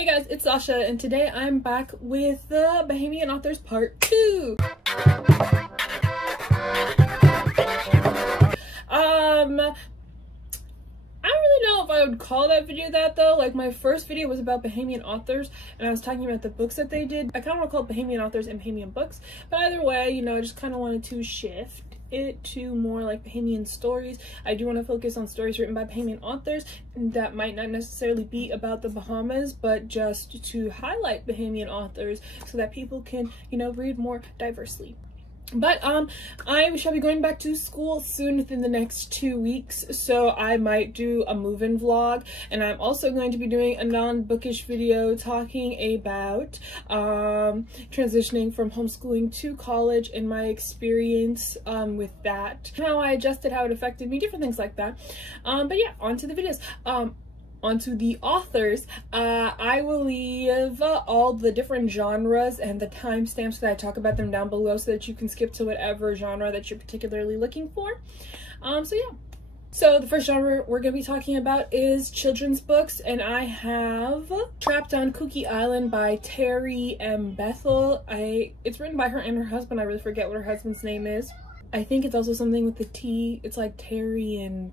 Hey guys, it's Sasha, and today I'm back with the Bahamian Authors Part 2. I don't really know if I would call that video that though. Like, my first video was about Bahamian authors, and I was talking about the books that they did. I kind of want to call it Bahamian authors and Bahamian books, but either way, you know, I just kind of wanted to shift it to more like Bahamian stories. I do want to focus on stories written by Bahamian authors that might not necessarily be about the Bahamas, but just to highlight Bahamian authors so that people can, you know, read more diversely. But I shall be going back to school soon, within the next 2 weeks, so I might do a move-in vlog, and I'm also going to be doing a non-bookish video talking about transitioning from homeschooling to college and my experience with that, how I adjusted, how it affected me, different things like that. But yeah, on to the videos. Onto the authors. I will leave all the different genres and the timestamps that I talk about them down below so that you can skip to whatever genre that you're particularly looking for. So yeah. So the first genre we're going to be talking about is children's books, and I have Trapped on Cookie Island by Terry M. Bethel. It's written by her and her husband. I really forget what her husband's name is. I think it's also something with the T. It's like Terry and...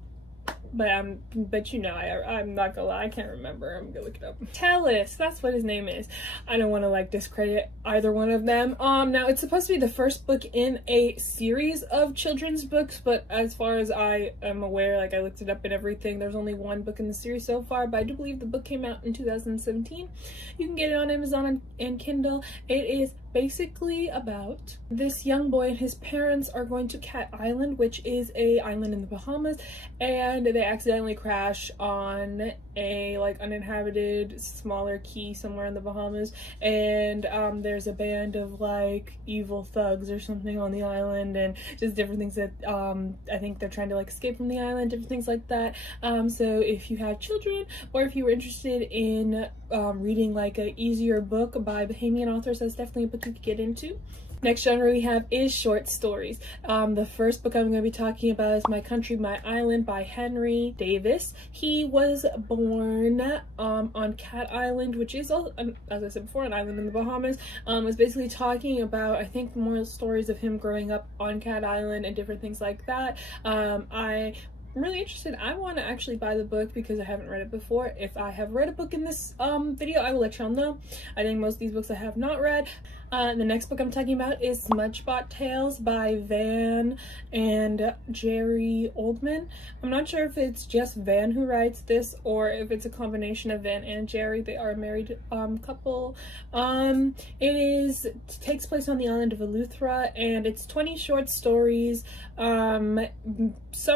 but you know, I'm not gonna lie, I can't remember. I'm gonna look it up. Tellis, that's what his name is. I don't want to like discredit either one of them. Now it's supposed to be the first book in a series of children's books, but as far as I am aware, like I looked it up and everything, there's only one book in the series so far, but I do believe the book came out in 2017. You can get it on Amazon and Kindle. It is basically about this young boy and his parents are going to Cat Island, which is a island in the Bahamas, and they accidentally crash on a like uninhabited smaller key somewhere in the Bahamas, and there's a band of like evil thugs or something on the island, and just different things that I think they're trying to like escape from the island, different things like that. So if you have children, or if you were interested in reading like an easier book by Bahamian authors, that's definitely a book you could get into. Next genre we have is short stories. The first book I'm going to be talking about is My Country, My Island by Henry Davis. He was born on Cat Island, which is, as I said before, an island in the Bahamas. Was basically talking about, I think, more stories of him growing up on Cat Island and different things like that. I'm really interested. I want to actually buy the book because I haven't read it before. If I have read a book in this video, I will let y'all know. I think most of these books I have not read. The next book I'm talking about is Smudgebot Tales by Van and Jerry Oldman. I'm not sure if it's just Van who writes this or if it's a combination of Van and Jerry. They are a married couple. It takes place on the island of Eleuthera, and it's 20 short stories. Some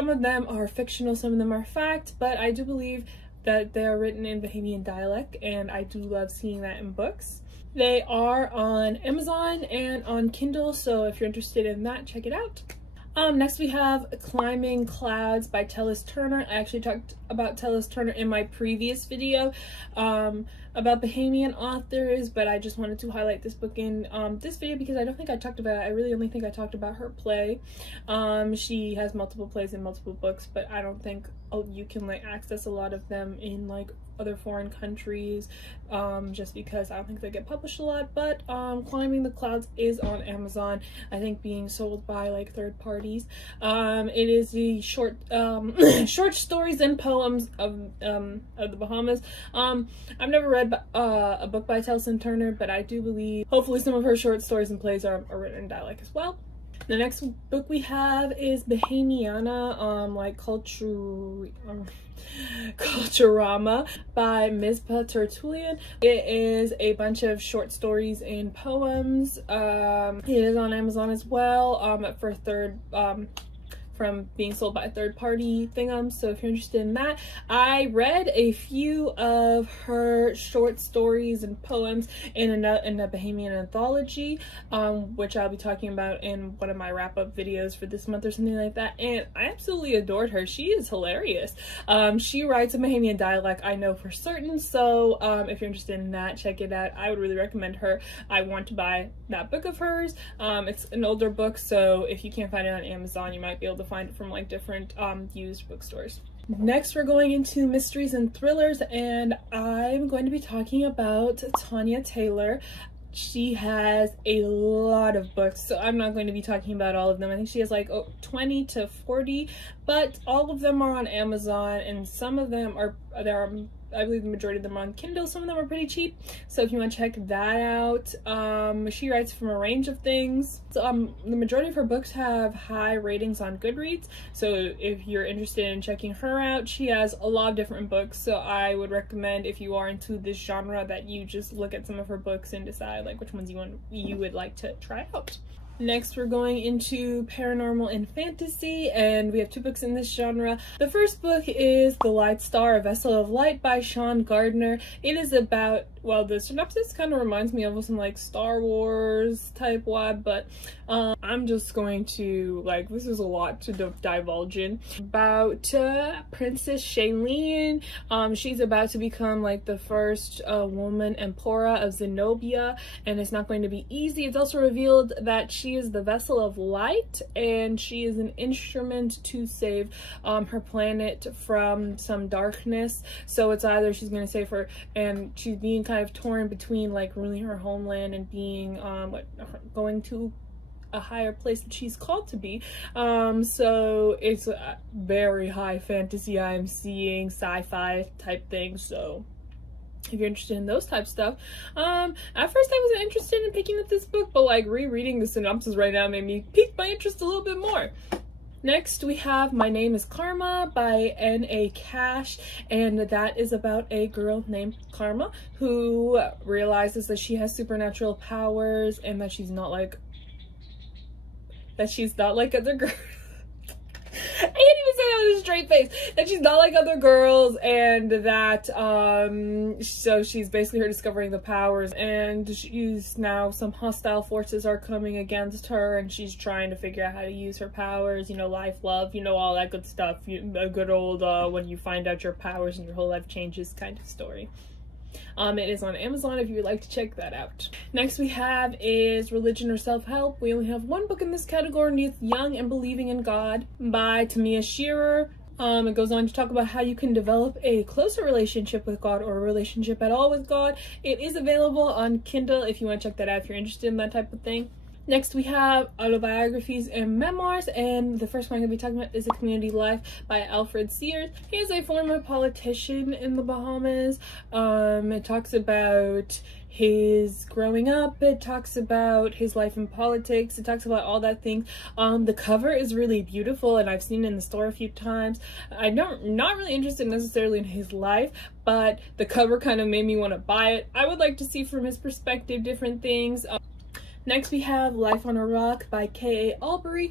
of them are fictional, some of them are fact, but I do believe that they are written in Bahamian dialect, and I do love seeing that in books. They are on Amazon and on Kindle, so if you're interested in that, check it out. Next we have Climbing Clouds by Tellis Turner. I actually talked about Tellis Turner in my previous video about Bahamian authors, but I just wanted to highlight this book in this video because I don't think I talked about it. I really only think I talked about her play. She has multiple plays and multiple books, but I don't think you can like access a lot of them in like other foreign countries, just because I don't think they get published a lot. But Climbing the Clouds is on Amazon, I think being sold by like third parties. It is the short short stories and poems of the Bahamas. I've never read a book by Tellis Turner, but I do believe hopefully some of her short stories and plays are written in dialect as well. The next book we have is Bahamiana, like Culturama by Mizpah Tertullian. It is a bunch of short stories and poems. It is on Amazon as well, for from being sold by a third-party thingum, so if you're interested in that. I read a few of her short stories and poems in a Bahamian anthology, which I'll be talking about in one of my wrap-up videos for this month or something like that, and I absolutely adored her. She is hilarious. She writes a Bahamian dialect, I know for certain, so if you're interested in that, check it out. I would really recommend her. I want to buy that book of hers. It's an older book, so if you can't find it on Amazon, you might be able to find it from like different used bookstores. Next, we're going into mysteries and thrillers, and I'm going to be talking about Tanya Taylor. She has a lot of books, so I'm not going to be talking about all of them. I think she has like 20 to 40, but all of them are on Amazon, and some of them are, I believe the majority of them are on Kindle. Some of them are pretty cheap, so if you want to check that out. She writes from a range of things. So the majority of her books have high ratings on Goodreads, so if you're interested in checking her out, she has a lot of different books. So I would recommend, if you are into this genre, that you just look at some of her books and decide like which ones you would like to try out. Next, we're going into paranormal and fantasy, and we have 2 books in this genre. The first book is The Light Star, A Vessel of Light by Sean Gardner. It is about, well, the synopsis kind of reminds me of some like Star Wars type vibe, but I'm just going to, like, this is a lot to divulge in. About Princess Shailene. She's about to become like the first woman Emperor of Zenobia, and it's not going to be easy. It's also revealed that she is the vessel of light, and she is an instrument to save her planet from some darkness. So it's either she's going to save her, and she's being kind of torn between like ruling her homeland and being going to a higher place that she's called to be. So it's a very high fantasy I'm seeing, sci-fi type thing. So if you're interested in those type stuff, at first I wasn't interested in picking up this book, but like rereading the synopsis right now made me pique my interest a little bit more. Next, we have My Name is Karma by N.A. Cash, and that is about a girl named Karma who realizes that she has supernatural powers and that she's not like other girls. I can't even say that with a straight face. That she's not like other girls, and that so she's basically her discovering the powers, and she's now, some hostile forces are coming against her, and she's trying to figure out how to use her powers, you know, life, love, you know, all that good stuff. A good old when you find out your powers and your whole life changes kind of story. It is on Amazon if you would like to check that out. Next we have is Religion or Self-Help. We only have 1 book in this category, and it's Young and Believing in God by Tamia Shearer. It goes on to talk about how you can develop a closer relationship with God, or a relationship at all with God. It is available on Kindle if you want to check that out if you're interested in that type of thing. Next we have Autobiographies and Memoirs, and the first one I'm going to be talking about is A Community Life by Alfred Sears. He is a former politician in the Bahamas. It talks about his growing up, it talks about his life in politics, it talks about all that things. The cover is really beautiful, and I've seen it in the store a few times. I'm not really interested necessarily in his life, but the cover kind of made me want to buy it. I would like to see from his perspective different things. Next we have Life on a Rock by K.A. Albury.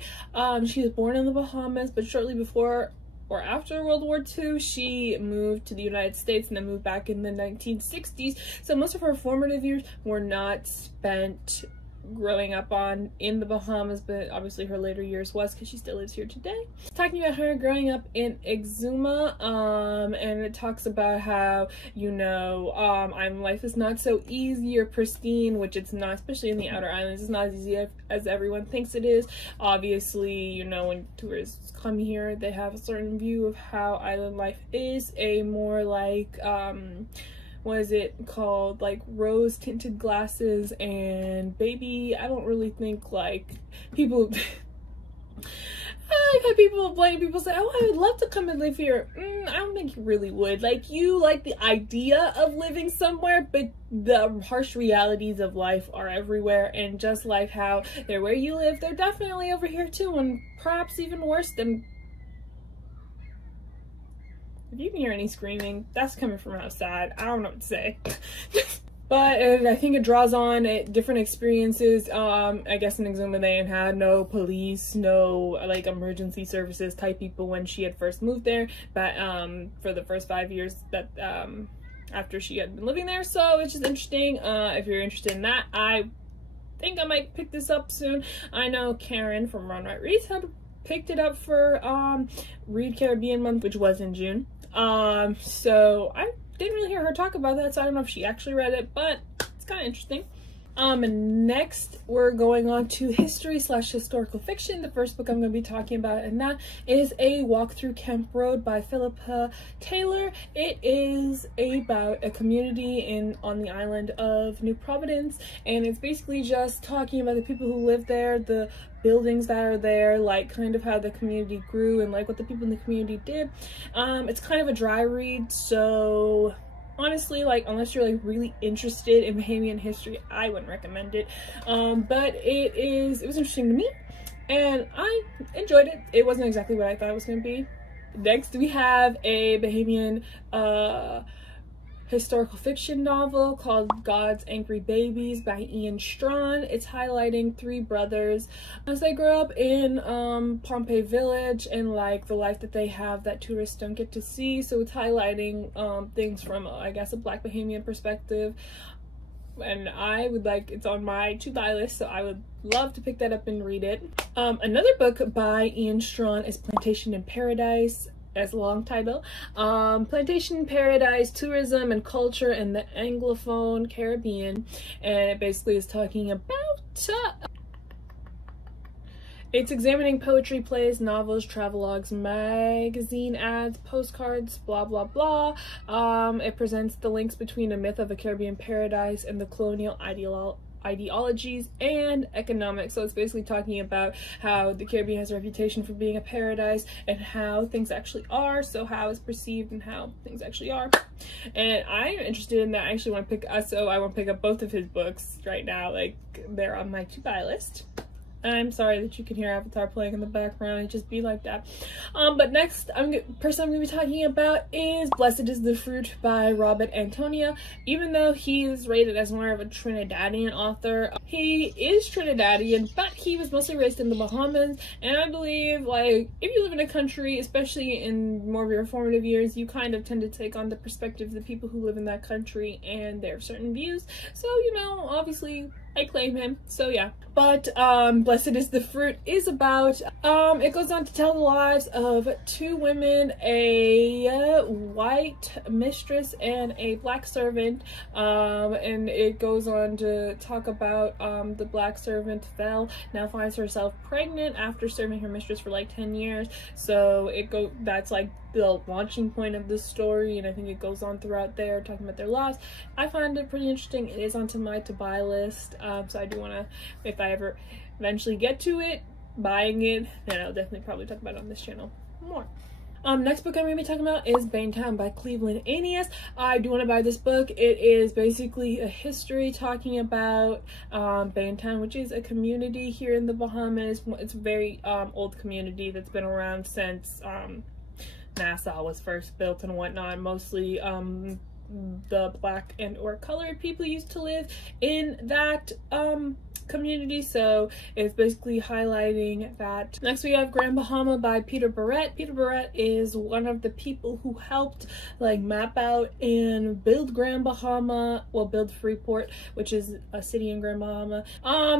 She was born in the Bahamas, but shortly before or after World War II, she moved to the United States and then moved back in the 1960s. So most of her formative years were not spent growing up in the Bahamas, but obviously her later years was, because she still lives here today. It's talking about her growing up in Exuma, and it talks about how, you know, life is not so easy or pristine, which it's not, especially in the outer islands. It's not as easy as everyone thinks it is. Obviously, you know, when tourists come here, they have a certain view of how island life is, a more like what is it called, like rose tinted glasses, and baby, I don't really think like people I've had people say, oh, I would love to come and live here. I don't think you really would. Like, you like the idea of living somewhere, but the harsh realities of life are everywhere, and just like how they're where you live, they're definitely over here too, and perhaps even worse than. If you can hear any screaming, that's coming from outside. I don't know what to say. But I think it draws on different experiences. I guess in Exuma they had no police, no like emergency services type people when she had first moved there. But for the first 5 years that after she had been living there, so it's just interesting. If you're interested in that, I think I might pick this up soon. I know Karen from Run Right Reads had picked it up for Read Caribbean Month, which was in June. So I didn't really hear her talk about that, so I don't know if she actually read it, but it's kind of interesting. Next we're going on to history / historical fiction. The first book I'm going to be talking about, and that is A Walk Through Kemp Road by Philippa Taylor. It is about a community on the island of New Providence, and it's basically just talking about the people who live there, the buildings that are there, like kind of how the community grew and like what the people in the community did. It's kind of a dry read, so honestly, like, unless you're like really interested in Bahamian history, I wouldn't recommend it. But it was interesting to me and I enjoyed it. It wasn't exactly what I thought it was going to be. Next we have a Bahamian historical fiction novel called God's Angry Babies by Ian Strawn. It's highlighting 3 brothers as they grow up in Pompey Village and like the life that they have that tourists don't get to see. So it's highlighting things from I guess a Black Bahamian perspective, and I would like, it's on my to buy list, so I would love to pick that up and read it. Another book by Ian Strawn is Plantation in Paradise. As a long title, Plantation in Paradise, Tourism and Culture in the Anglophone Caribbean, and it basically is talking about it's examining poetry, plays, novels, travelogues, magazine ads, postcards, blah blah blah. It presents the links between a myth of a Caribbean paradise and the colonial ideologies and economics. So it's basically talking about how the Caribbean has a reputation for being a paradise and how things actually are, so how it's perceived and how things actually are. And I'm interested in that. I actually want to pick up both of his books right now. Like, they're on my to buy list. I'm sorry that you can hear Avatar playing in the background. It just be like that. But next, person I'm going to be talking about is Blessed is the Fruit by Robert Antonia. Even though he is rated as more of a Trinidadian author, he is Trinidadian, but he was mostly raised in the Bahamas. And I believe, like, if you live in a country, especially in more of your formative years, you kind of tend to take on the perspective of the people who live in that country and their certain views. So, you know, obviously I claim him, so yeah. But Blessed is the Fruit is about, it goes on to tell the lives of 2 women, a white mistress and a Black servant, and it goes on to talk about the Black servant Val now finds herself pregnant after serving her mistress for like 10 years. So that's like the launching point of the story, and I think it goes on throughout there talking about their lives. I find it pretty interesting. It is onto my to buy list, so I do want to, if I ever eventually get to it, buying it, then I'll definitely probably talk about it on this channel more. Next book I'm going to be talking about is Banetown by Cleveland Aeneas. I do want to buy this book. It is basically a history talking about Banetown, which is a community here in the Bahamas. It's a very old community that's been around since Nassau was first built and whatnot. Mostly the Black and or colored people used to live in that community, so it's basically highlighting that. Next we have Grand Bahama by Peter Barrett. Peter Barrett is one of the people who helped like map out and build Grand Bahama, well, build Freeport, which is a city in Grand Bahama.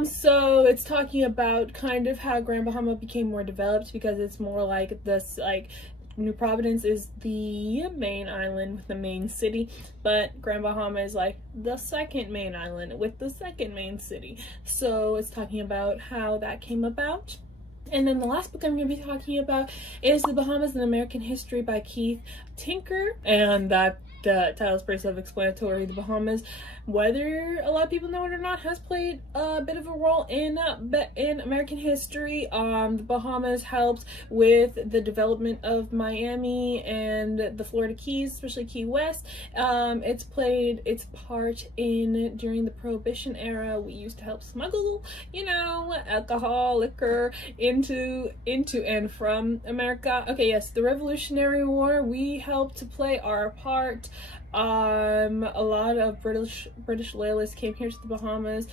So it's talking about kind of how Grand Bahama became more developed, because it's more like this, like, New Providence is the main island with the main city, but Grand Bahama is like the second main island with the second main city. So it's talking about how that came about. And then the last book I'm going to be talking about is The Bahamas and American History by Keith Tinker, and that title is pretty self-explanatory. The Bahamas, whether a lot of people know it or not, has played a bit of a role in American history. The Bahamas helped with the development of Miami and the Florida Keys, especially Key West. It's played its part in during the Prohibition era. We used to help smuggle, you know, alcohol, liquor into and from America. Okay, yes, the Revolutionary War, we helped to play our part. A lot of British loyalists came here to the Bahamas.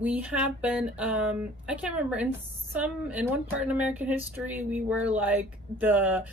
We have been, I can't remember, in one part in American history, we were like it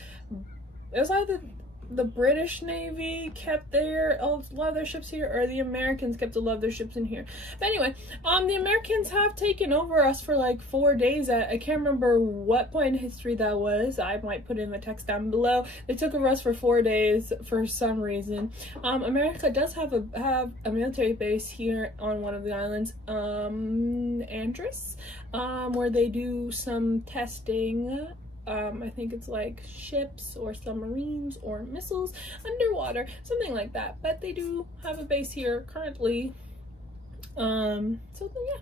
was either the British Navy kept a lot of their ships here, or the Americans kept a lot of their ships in here. But anyway, the Americans have taken over us for like 4 days. I can't remember what point in history that was. I might put in the text down below. They took over us for 4 days for some reason. America does have a military base here on one of the islands, Andros, where they do some testing. I think it's like ships or submarines or missiles underwater, something like that. But they do have a base here currently. So yeah.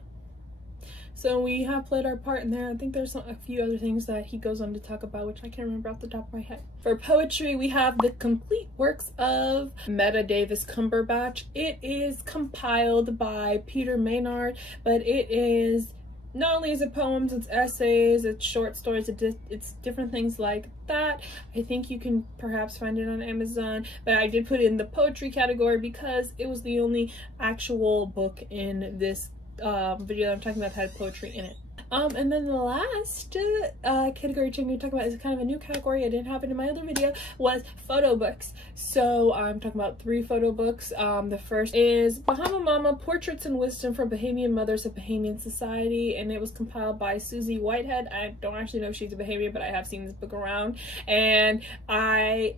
So we have played our part in there. I think there's a few other things that he goes on to talk about, which I can't remember off the top of my head. For poetry, we have the complete works of Meta Davis Cumberbatch. It is compiled by Peter Maynard, but it is not only is it poems, it's essays, it's short stories, it's different things like that. I think you can perhaps find it on Amazon, but I did put it in the poetry category because it was the only actual book in this video that I'm talking about that had poetry in it. And then the last category which I'm going to talk about is kind of a new category. I didn't have it in my other video, was photo books. So I'm talking about 3 photo books. The first is Bahama Mama, Portraits and Wisdom from Bahamian Mothers of Bahamian Society, and it was compiled by Susie Whitehead. I don't actually know if she's a Bahamian, but I have seen this book around, and I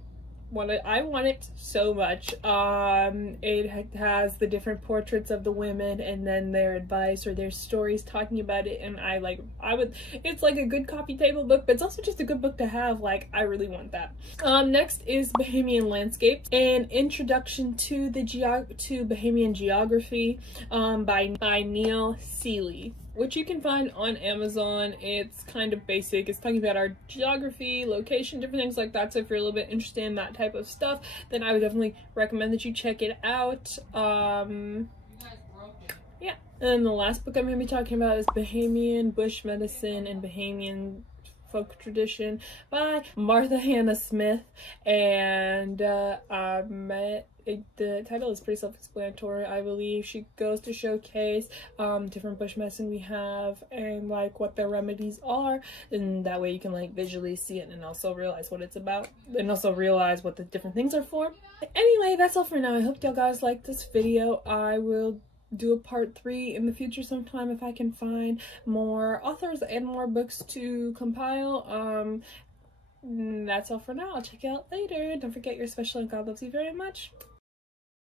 want it so much. It has the different portraits of the women and then their advice or their stories talking about it, and it's like a good coffee table book, but it's also just a good book to have. Like, I really want that. Next is Bahamian Landscapes, an introduction to Bahamian geography by Neil Seeley, which you can find on Amazon. It's kind of basic. It's talking about our geography, location, different things like that. So if you're a little bit interested in that type of stuff, then I would definitely recommend that you check it out. Yeah. And then the last book I'm going to be talking about is Bahamian Bush Medicine and Bahamian Folk Tradition by Martha Hannah Smith. And the title is pretty self-explanatory, I believe. She goes to showcase different bush medicine we have and like what their remedies are, and that way you can like visually see it and also realize what it's about and also realize what the different things are for. Anyway, that's all for now. I hope y'all guys liked this video. I will do a part 3 in the future sometime if I can find more authors and more books to compile. That's all for now. I'll check you out later. Don't forget you're special and God loves you very much.